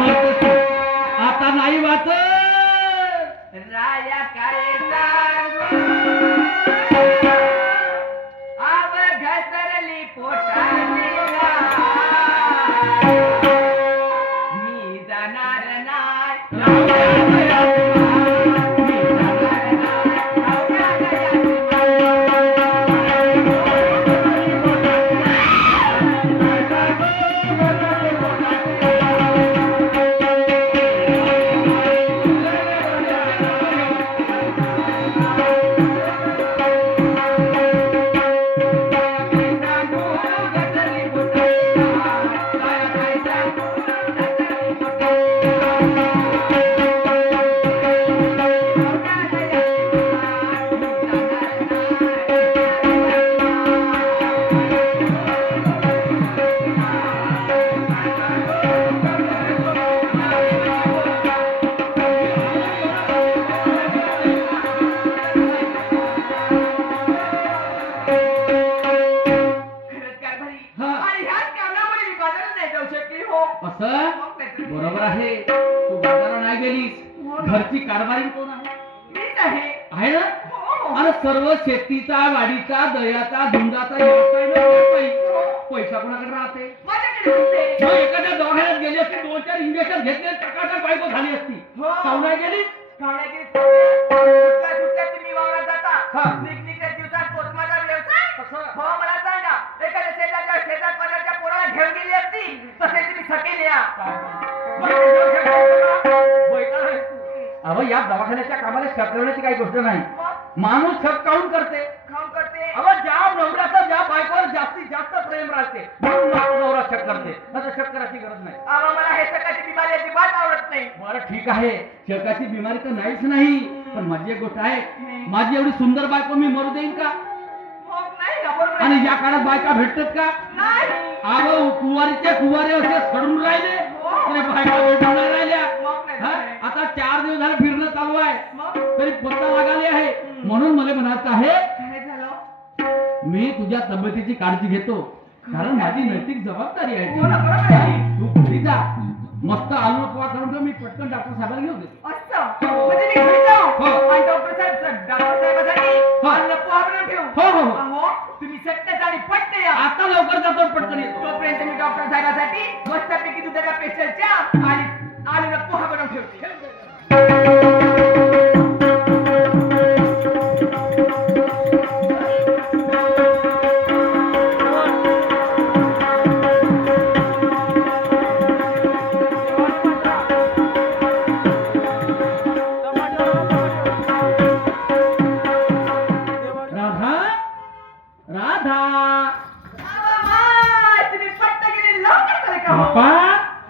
मरतेस तू. आता नाही वाचत. राया काय सांगू आव घसरली पोटाची गाय. मी जाणार बरोबर आहे. तू बाजारात नाही गेलीस. घरची कारभारी कोण आहे? मीच आहे. आहे ना? आणि सर्व शेतीचा वाडीचा दह्याचा धुंदाचा व्यवसाय पैसा कोणाकडे राहते? माझ्याकडे मग एखाद्या दवाखान्यात गेली असती 2-4 इंजेक्शन घेतले टकाटक बायको झाली असती. सावना गेली तुम्ही वावरात जाता निघनिघत्या दिवसात पोतमाचा व्यवसाय हो मला सांगा. एखाद्या शेजार पाजारच्या पोराला घेऊन गेली असती तसे तुम्ही सकेल या. अहो या दवाखान्याच्या कामाला शकवण्याची काही गोष्ट नाही. माणूस शक काऊन करते? अहो ज्या नवऱ्याचं ज्या बायकोवर जास्तीत जास्त प्रेम राहते म्हणून नवरा शक करते. असं शक करायची गरज नाही. मला हे सकाळची बिमारी अजिबात आवडत नाही. मला ठीक आहे शकाची बिमारी तर नाहीच नाही. पण माझी एक गोष्ट आहे. माझी एवढी सुंदर बायको मी मरू देईन का? आणि या काळात बायका भेटतात का? अहो कुवारीच्या कुवारे असे सडून राहिले बायका भेटून नाही राहिल्या. आता 4 दिवस झाले फिरणं चालू आहे तरी पत्ता लागाली आहे. म्हणून मला म्हणायचं आहे मी तुझ्या तब्येतीची काळजी घेतो कारण माझी नैतिक जबाबदारी आहे. तू घरी जा मस्त आलू पोहा करून ठेव. मी पटकन डॉक्टर साहेबांना घेऊन देतो. तुम्ही सत्य आणि पट्ट या. आता लवकर जातो पटकन येतो. तोपर्यंत मी डॉक्टर साहेबांसाठी मस्तपैकी दुधाच्या पेशलच्या आणि आलूला पोहा बनवून ठेवते.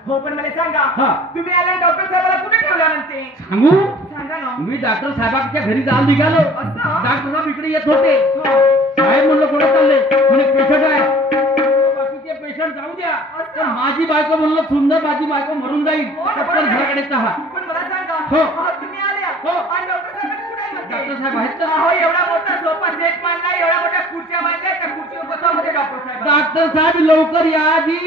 हो पण मला सांगा तुम्ही आला डॉक्टर साहेबाला कुठे ठेवला म्हणते? सांगू? सांगा ना. मी डॉक्टर साहेबांच्या घरी जाऊन निघालो. डॉक्टर साहेब इकडे येत होते. साहेब म्हणलं कुठे चालले? म्हणे पेशंट आहे. बाकीचे पेशंट जाऊ द्या पण माझी बायको म्हणलं सुंदर माझी बायको मरून जाईल. डॉक्टर घराकडे चहा. पण मला सांगा तुम्ही आल्या आणि डॉक्टर साहेब कुठे आहे म्हणते? डॉक्टर साहेब आहेत ना? हो एवढा मोठा सोफा सेट मांडला एवढ्या मोठ्या खुर्च्या मांडल्या त्या खुर्चीवर बसा मध्ये डॉक्टर साहेब. डॉक्टर साहेब लवकर या जी.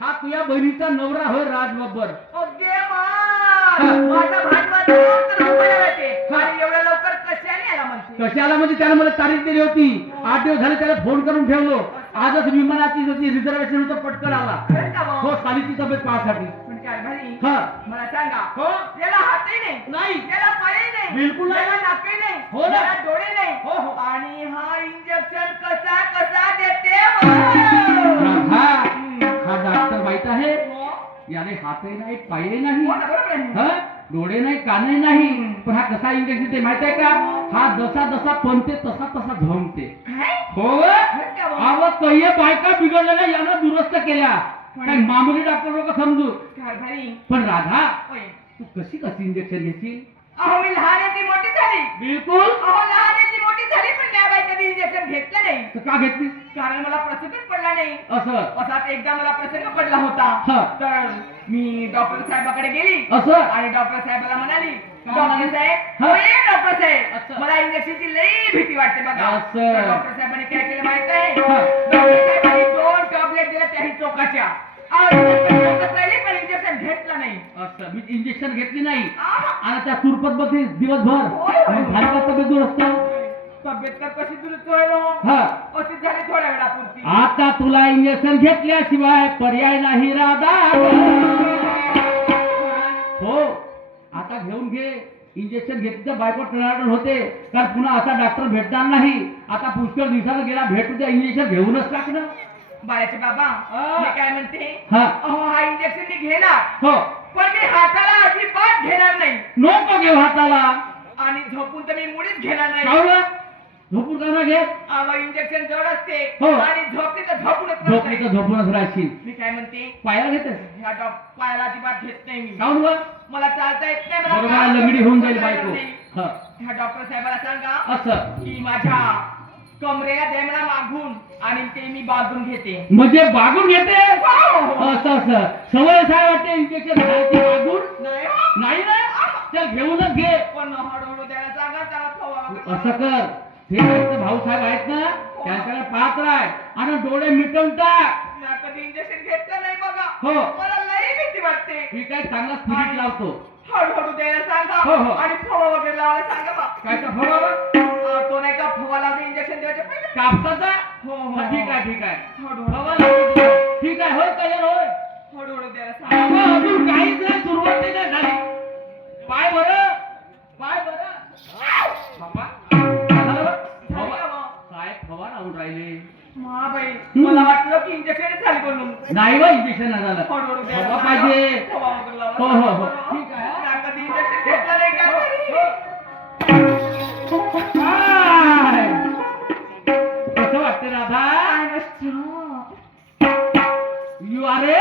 हा तुझ्या बहिणीचा नवरा होय राज बब्बर. एवढ्या लवकर कशाने आला म्हणते? कशाला म्हणजे त्याने मला तारीख दिली होती. 8 दिवस झाले त्याला फोन करून ठेवलो. आजच विमानाची रिझर्वेशन होतं पटकन आला. हो सालीची तब्येत पाहण्यासाठी. मला सांगा त्याला हातही नाही त्याला पायही नाही बिलकुल नाही नाकही नाही हो ना डोळे नाही आणि हा इंजेक्शन कसा देते? हा डॉक्टर वाईट आहे. याने हातही नाही पायही नाही डोळे नाही कानही नाही. पण हा कसा इंजेक्शन ते माहित आहे का? हा जसा जसा पंते तसा तसा झोंबते. हो अव काही बायका बिघडलेल्या यानं दुरुस्त केल्या. काही मामुली डॉक्टर लोक समजू. पण राधा तू कशी इंजेक्शन घेशील? अहो मी लहानाची मोठी झाली. बिलकुल लहानाची मोठी झाली पण त्या बाई कधी इंजेक्शन घेतलं नाही. का घेतली? कारण मला प्रसंगच पडला नाही. असाच एकदा मला प्रसंग पडला होता. तर मी डॉक्टर साहेबाकडे गेली असं आणि डॉक्टर साहेबाला म्हणाली डॉक्टर साहेब डॉक्टर साहेब अच्छा. मला इंजेक्शनची लई भीती वाटते बघा. असं. तर डॉक्टर साहेबांनी काय केलं माहित आहे? हा. डॉक्टर साहेबांनी 2 टॅबलेट दिल्या त्याही चोकाच्या. चोकत राहिली पण इंजेक्शन घेतलं नाही. असं मी इंजेक्शन घेतली नाही आहा. आणि त्या सुरपत मध्ये दिवसभर होय, होय. मग झाली का तब्येत दुरुस्त? तब्येत तर कशी दुरुस्त होईल हो? हा. अशीच झाली थोड्या वेळापुरती. आता तुला इंजेक्शन घेतल्याशिवाय पर्याय नाही राधा. हो आता घेऊन घे इंजेक्शन घेतलं तर बायको टणाटण होते कारण पुन्हा असा डॉक्टर भेटणार नाही. आता पुष्कळ दिवसानं गेला भेटू त्या इंजेक्शन घेऊनच टाक ना. बाळाचे बाबा आ. मी काय म्हणते हा. अहो हा इंजेक्शन मी घेणार हो पण मी हाताला अजिबात घेणार नाही नको घेऊ हाताला. आणि झोपून तर मी मुळीच घेणार नाही. कावलं झोपून का ना घे. अहो इंजेक्शन जड असते हो. आणि झोपली तर झोपूनच झोपली तर राहते. झोपूनच राहशील. मी काय म्हणते पायाला घेतेस ह्या पायाला अजिबात घेत नाही मी. काऊन व? मला चालता येत नाही. मला बरोबर काम लंगडी होऊन जाईल करता येत बायको. नाही. हा. ह्या डॉक्टर साहेबाला सांगा असं की माझ्या कमरेला देमणा मागून आणि ते मी बांधून घेते. म्हणजे बागून घेते. हो. असं असं सवय काय वाटते इंजेक्शन घ्यायची बागून नाही हो. नाही ना चल घेऊनच घे. पण हळूहळू द्यायला सांगा त्याला थवा. असं कर हे भाऊ साहेब आहेत ना त्यांच्याकडे पाहत राह आणि डोळे मिटवून टाक. मी कधी इंजेक्शन घेतलं नाही बघा. हो. मला लई भीती वाटते. मी काय चांगला स्पिरिट लावतो. हळूहळू द्यायला हो, सांगा हो. आणि फवा वगैरे लावायला सांगा बा. काय तर फवारा तो नाही का फवा लावते इंजेक्शन द्यायचे पहिले. कापसाचा. हो हो हा, ठीक आहे ठीक आहे हळूहळू फवा लावतो. ठीक आहे होय तयार होय. हळूहळू द्यायला सांगा. अगं, अजून काहीच नाही सुरुवात नाही झाली. पाय बरं पाय बरं बाबा झालं बरं? फवा. काय फवा लावून राहिले. मा बाई मला वाटलं की इंजेक्शन झाली म्हणून. नाही बा इंजेक्शन नाही झालं. हळूहळू द्यायला फवा सांगा. पाहिजे. फवा वगैरे लावायला हो, हो, हो. सांगा. ठीक आहे. मी कधी इंजेक्शन घेतलं नाही काय हो, तरी. काय? कसं वाटतं Radha? You are a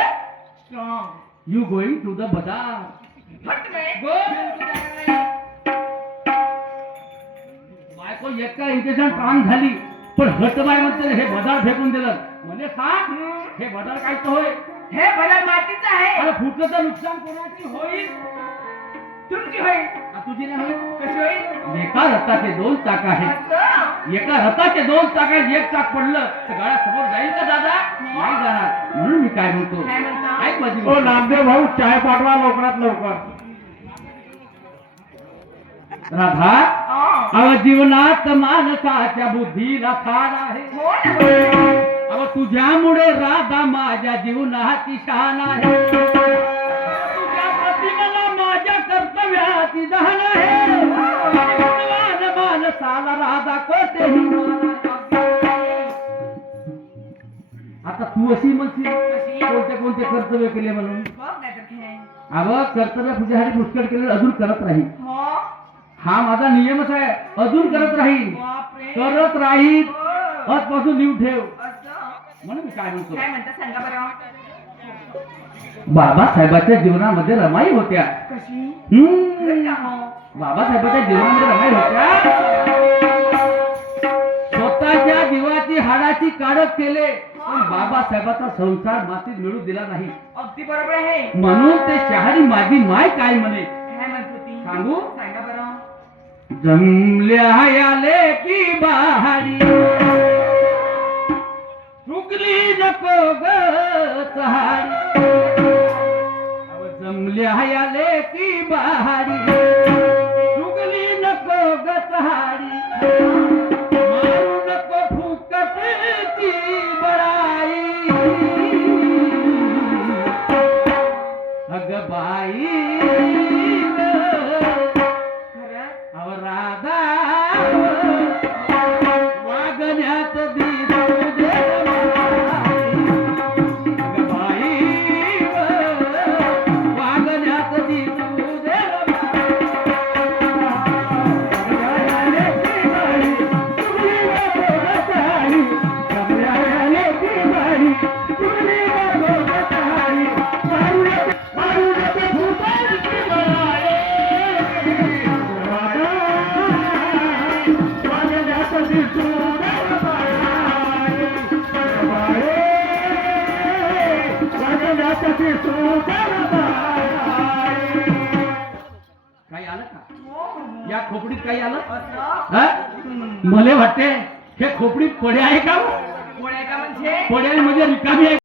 you going to the bazaar. फट नाही. गो. बायको एका इंजेक्शन प्राण झाली पण हटबाय म्हणते हे बाजार फेकून दिलं. म्हणजे सांग हे बाजार काय तर होय. हे भला मातीचं आहे. अरे फुटलं तर नुकसान कोणाची होईल. तुमची होईल. आ, तुझी नाही होईल. कशी होईल? एका रथाचे 2 चाक आहेत. असं? एका रथाचे 2 चाक आहेत. एक चाक पडलं तर गाड्या समोर जाईल का दादा? नाही जाणार. म्हणून मी काय म्हणतो काय म्हणता? ऐक माझी ओ गोष्ट. नामदेव भाऊ चाय पाठवा लवकरात लवकर. राधा हा. अव जीवनात माणसाच्या बुद्धीला खाण आहे. हो ना, हो ना. अव तुझ्यामुळे राधा माझ्या जीवनाची शान आहे. तुझ्या प्रतिमेला माझ्या कर्तव्याची जाण आहे. भगवान माणसाला राधा कोठेही मानाचा. आता तू अशी म्हणशील कशी? कोणते कोणते कर्तव्य केले म्हणून. बघ नाही तर काय. अव कर्तव्य तुझ्यासाठी पुष्कळ केले अजून करत राहील. हो. हा माझा नियमच आहे. अजून करत राहील बापरे. करत राहील. हो. आजपासून नीव ठेव. असं? म्हणून मी काय म्हणतो काय म्हणता सांगा बरं. बाबासाहेबाच्या जीवनामध्ये रमाई होत्या. कशी? हम्म. का हो? बाबासाहेबाच्या जीवनामध्ये रमाई होत्या. स्वतःच्या जीवाची हाडाची काढत केले पण बाबासाहेबाचा संसार मातीत मिळू दिला नाही. अगदी बरोबर आहे. म्हणून ते शहारी माझी माय काय म्हणे काय म्हणत होती? सांगू? सांगा बरं. जमल्या आले की बाहारी चुकली नको ग चहारी. अव जमल्या आले की बाहारी चुकली नको ग चहारी. मारू नको फुकटची बळाई अग बाई खरं? अव राधा वागण्यात दिसू दे बाई. अगं बाई वागण्यात दिसू दे काही आलं का? हो, हो. या खोपडीत काही आलं असं? हा? मला वाटते हे खोपडीत पडे आहे का कोण आहे का म्हणजे पडे म्हणजे रिकामी आहे